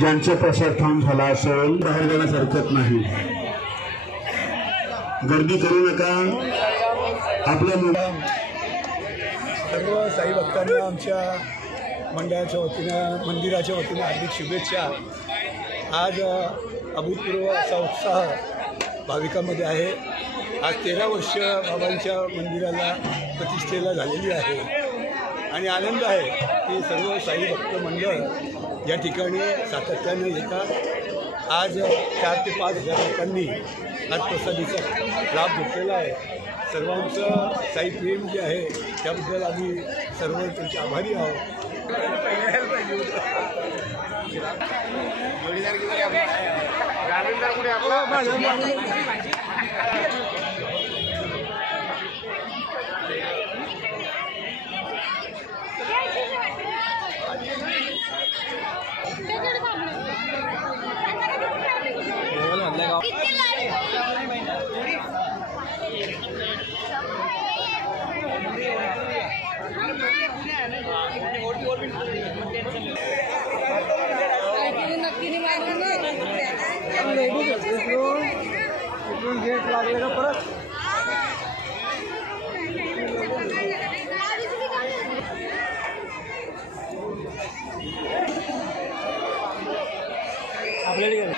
ज्यांचा प्रसाद खाऊन झाला असेल बाहेर जाण्यास हरकत नाही, गर्दी करू नका। आपल्या सर्व साई भक्तांना आमच्या मंडळाच्या वतीनं मंदिराच्या वतीनं हार्दिक शुभेच्छा। आज अभूतपूर्व असा उत्साह भाविकांमध्ये आहे। आज 13 वर्ष बाबांच्या मंदिराला प्रतिष्ठेला झालेली आहे आणि आनंद आहे की सर्व साई भक्त मंडळ या ठिकाणी सातत्याने येतात। आज 4 ते 5 हजार लोकांनी आज प्रसादीचा लाभ घेतलेला आहे। सर्वांचं साई प्रेम जे आहे त्याबद्दल आम्ही सर्व त्यांचे आभारी आहोत। गेट लागलेलं परत आपल्याला